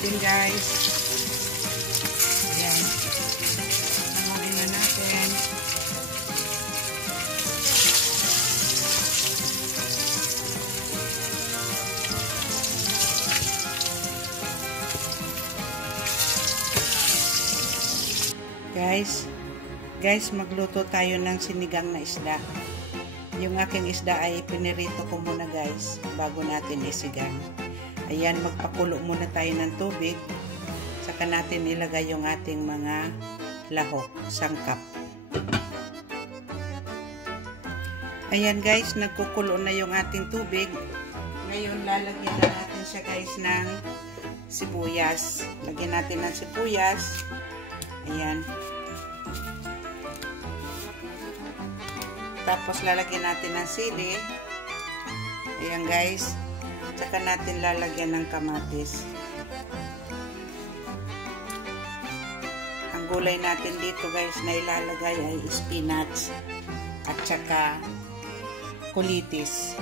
natin, guys. Ayan. Hanguin na natin. Guys, magluto tayo ng sinigang na isda. Yung aking isda ay pinirito ko muna, guys, bago natin isigang. Ayan, magpakulo muna tayo ng tubig. Saka natin ilagay yung ating mga lahok, sangkap. Ayan, guys, nagkukulo na yung ating tubig. Ngayon, lalagyan na natin siya, guys, ng sibuyas. Lagyan natin ng sibuyas. Ayan. Tapos lalagyan natin ng sili. Ayan, guys. Tsaka natin lalagyan ng kamatis. Ang gulay natin dito, guys, na ilalagay ay spinach at tsaka kulitis.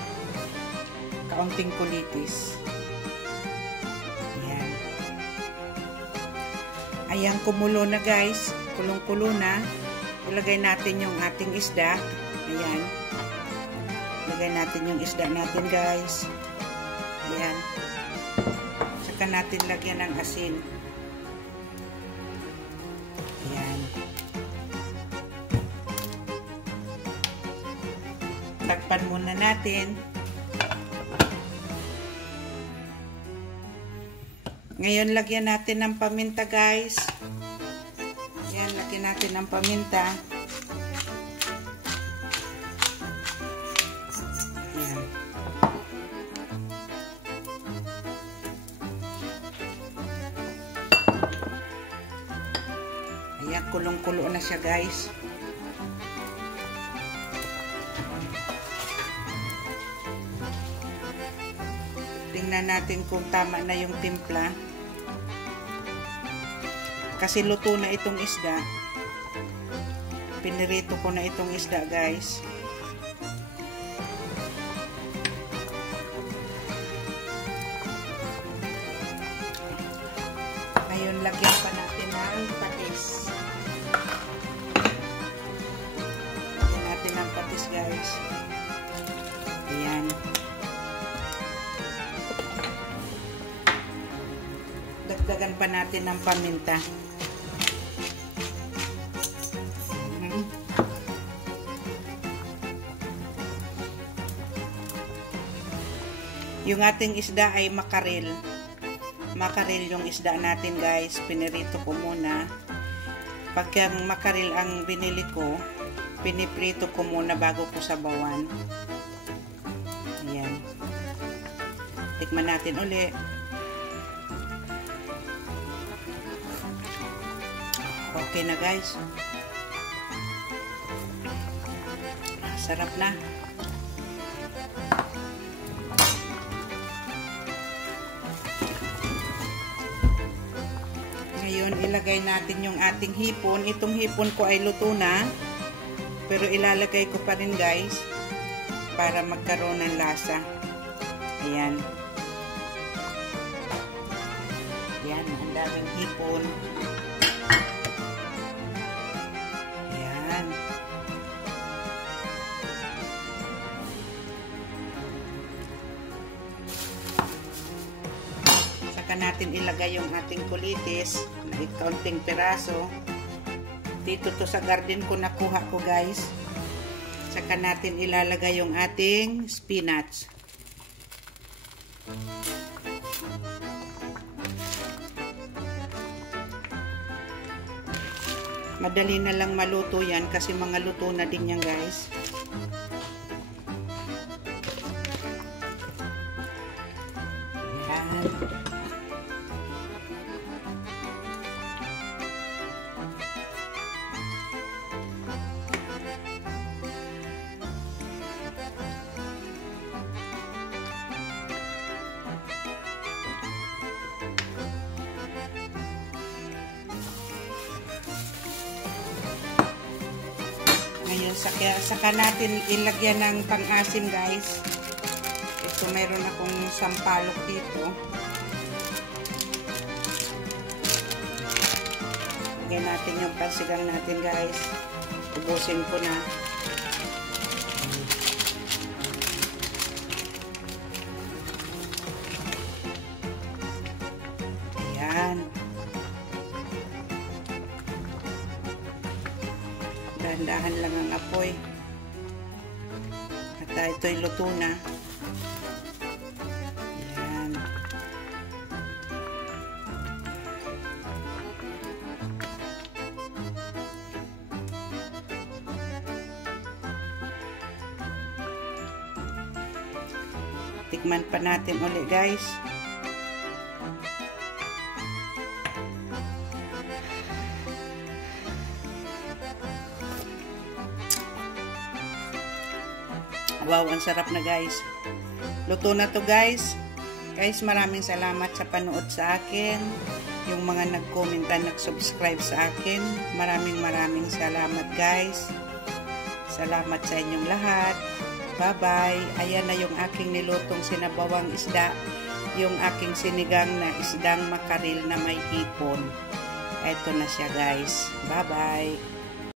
Kaunting kulitis. Ayan. Ayan, kumulo na, guys. Kulong-kulo na. Ilagay natin yung ating isda. Ayan. Lagay natin yung isda natin, guys. Ayan. Saka natin lagyan ng asin. Ayan. Takpan muna natin. Ngayon, lagyan natin ng paminta, guys. Ayan, lagyan natin ng paminta. Ayan, kulong-kulo na siya, guys. Tingnan natin kung tama na yung timpla. Kasi luto na itong isda. Pinirito ko na itong isda, guys. Ngayon, lagyan pa natin ng patis. Lagyan natin ng patis, guys. Ayan. Dagdagan pa natin ng paminta. Yung ating isda ay makarel. Makarel yung isda natin, guys. Pinirito ko muna. Pag yung makarel ang binili ko, piniprito ko muna bago ko sabawan. Ayan. Tikman natin uli. Okay na, guys. Sarap na. Ngayon, ilagay natin yung ating hipon. Itong hipon ko ay luto na. Pero ilalagay ko pa rin, guys, para magkaroon ng lasa. Ayan. Ayan, ang daming hipon. Ayan. Saka natin ilagay yung ating kulitis. Kaunting peraso. Dito to sa garden ko nakuha ko, guys. Saka natin ilalagay yung ating spinach. Madali na lang maluto yan kasi mga luto na din yan, guys. Ayan. Ngayon, saka natin ilagyan ng pang-asim, guys. Ito, meron akong sampalok dito. Ilagay natin yung pansigang natin guys. Ubusin ko na. Ayan. Dahan-dahan lang ang apoy. At ito'y luto na. Ayan. Tikman pa natin ulit guys. Wow, ang sarap na guys. Luto na to guys. Guys, maraming salamat sa panood sa akin. Yung mga nag-comment at nag-subscribe sa akin. Maraming salamat guys. Salamat sa inyong lahat. Bye-bye. Ayan na yung aking nilutong sinabawang isda. Yung aking sinigang na isdang makaril na may hipon. Ito na siya guys. Bye-bye.